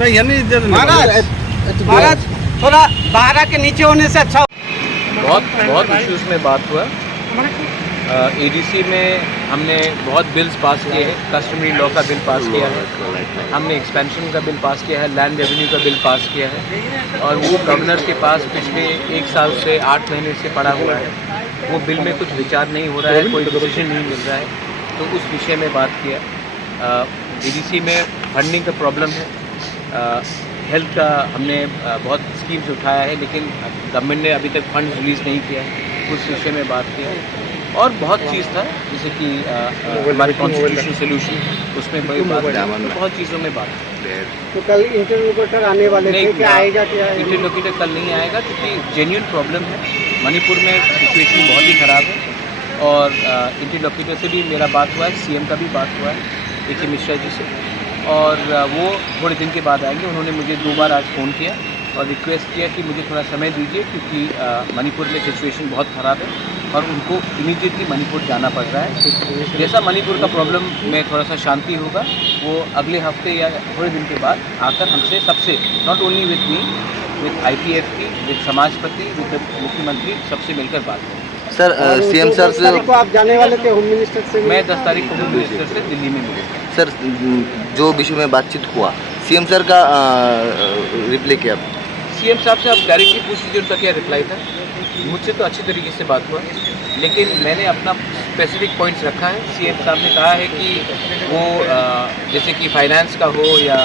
नहीं यानी इधर महाराज थोड़ा बाहर आके नीचे होने से अच्छा। बहुत इश्यूज़ में बात हुआ। एडीसी में हमने बहुत बिल्स पास किए हैं। कस्टमरी लॉ का बिल पास किया है, हमने एक्सपेंशन का बिल पास किया है, लैंड रेवेन्यू का बिल पास किया है, और वो गवर्नर के पास पिछले 1 साल से 8 महीने से पड़ा हुआ है। वो बिल में कुछ विचार नहीं हो रहा है, कोई डिसीजन नहीं मिल रहा है, तो उस विषय में बात किया। एडीसी में फंडिंग का प्रॉब्लम है। हेल्थ का हमने बहुत स्कीम्स उठाया है, लेकिन गवर्नमेंट ने अभी तक फंड रिलीज़ नहीं किया है, उस विषय में बात किया। और बहुत चीज़ था, जैसे कि हमारे कॉन्स्टिट्यूशन सोल्यूशन, उसमें बड़ी बात है, बहुत चीज़ों में बात है। तो कल इंटरलोकेटर आने वाले थे, क्या आएगा क्या? इंटरलोकेटर कल नहीं आएगा, क्योंकि जेन्युइन प्रॉब्लम है। मणिपुर में सिचुएशन बहुत ही ख़राब है, और इंटरलोकेटर से भी मेरा बात हुआ है, सीएम का भी बात हुआ है AK मिश्रा जी से, और वो थोड़े दिन के बाद आएंगे। उन्होंने मुझे 2 बार आज फ़ोन किया और रिक्वेस्ट किया कि मुझे थोड़ा समय दीजिए, क्योंकि मणिपुर में सिचुएशन बहुत ख़राब है और उनको इमीडिएटली मणिपुर जाना पड़ रहा है। जैसा मणिपुर का प्रॉब्लम में थोड़ा सा शांति होगा, वो अगले हफ्ते या थोड़े दिन के बाद आकर हमसे सबसे, not only with me, with IPFT, with Samajpati, with मुख्यमंत्री, सबसे मिलकर बात करें। सर सीएम सर से को आप जाने वाले थे होम मिनिस्टर से? मैं 10 तारीख को होम मिनिस्टर से दिल्ली में मिलूँगा। सर जो विषय में बातचीत हुआ, सीएम सर का रिप्लाई क्या? सीएम साहब से आप डायरेक्टली पूछ लीजिए उनका क्या रिप्लाई था। मुझसे तो अच्छी तरीके से बात हुआ, लेकिन मैंने अपना स्पेसिफिक पॉइंट्स रखा है। सीएम साहब ने कहा है कि वो जैसे कि फाइनेंस का हो या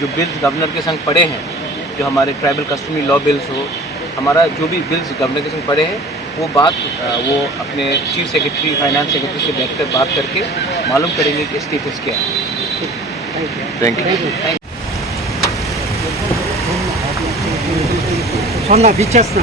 जो बिल्स गवर्नर के संग पड़े हैं, जो हमारे ट्राइबल कस्टमरी लॉ बिल्स हो, हमारा जो भी बिल्स गवर्नर के संग पड़े हैं, वो बात वो अपने चीफ सेक्रेटरी, फाइनेंस सेक्रेटरी से बैठकर बात करके मालूम करेंगे कि स्टेटस क्या है। Thank you. सोना बिचस ना